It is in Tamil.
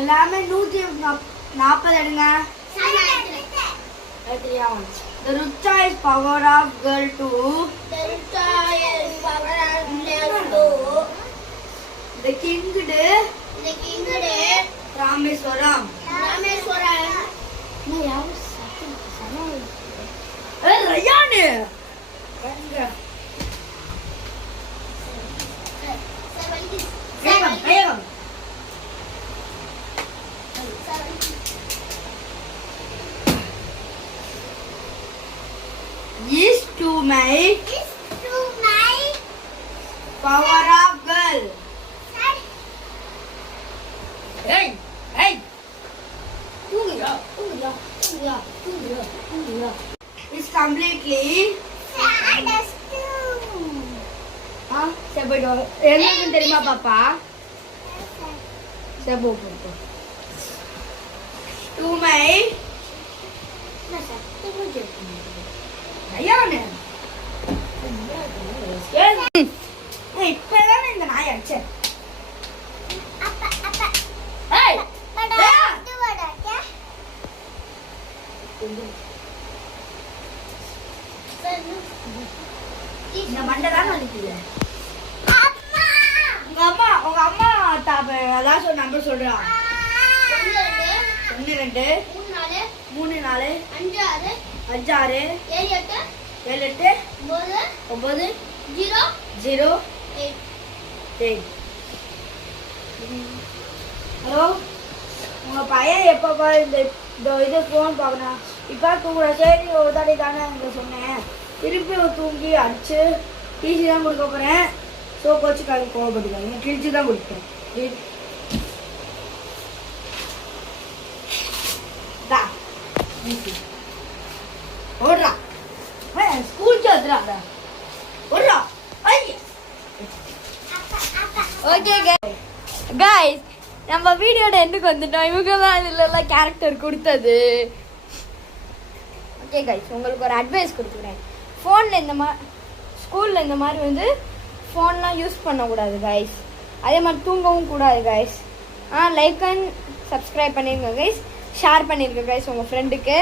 எல்லாமே 140 எடுங்க. The Rucha is power of girl to. The king de. Rameswaram. No, yaar. Rayan. Is to my power of girl. Hey. It's completely. Sebo என்ன தெரியுமா பாப்பா? Sebo போடு. To my. ஐயானே. ஏய் இப்பதான் இந்த நாய் அடிச்சே. ஏய் இந்த மண்டை தான் வலிக்குது. உங்க அம்மா அதான் சொன்ன நம்பர் சொல்றா. 1 2 3 4 5 6 7 8 9 0 8. ஹலோ, உங்க பையன் எப்பப்பா இந்த இது ஃபோன் பார்க்கணும்? இப்போ தூங்குற சரி ஒரு தாடி தானே அங்கே சொன்னேன். திருப்பி தூங்கி அடிச்சு டிசி தான் கொடுக்க போகிறேன். ஸோ கோச்சு காலையில் கோவப்பட்டுக்காங்க, கிழிச்சு தான் கொடுப்பேன். ஓடுறா ஸ்கூல் சேர்த்துறாங்க. ஓடுறா. ஓகே கைஸ், நம்ம வீடியோட எண்டுக்கு வந்துட்டோம். இவங்க தான் இதுலலாம் கேரக்டர் கொடுத்தது. ஓகே கைஸ், உங்களுக்கு ஒரு அட்வைஸ் கொடுக்குறேன். ஃபோனில் இந்த மாதிரி ஸ்கூலில் இந்த மாதிரி வந்து ஃபோன்லாம் யூஸ் பண்ணக்கூடாது கைஸ். அதே மாதிரி தூங்கவும் கூடாது கைஸ். லைக் அண்ட் சப்ஸ்கிரைப் பண்ணிருங்க கைஸ். ஷேர் பண்ணிருங்க கைஸ் உங்கள் ஃப்ரெண்டுக்கு.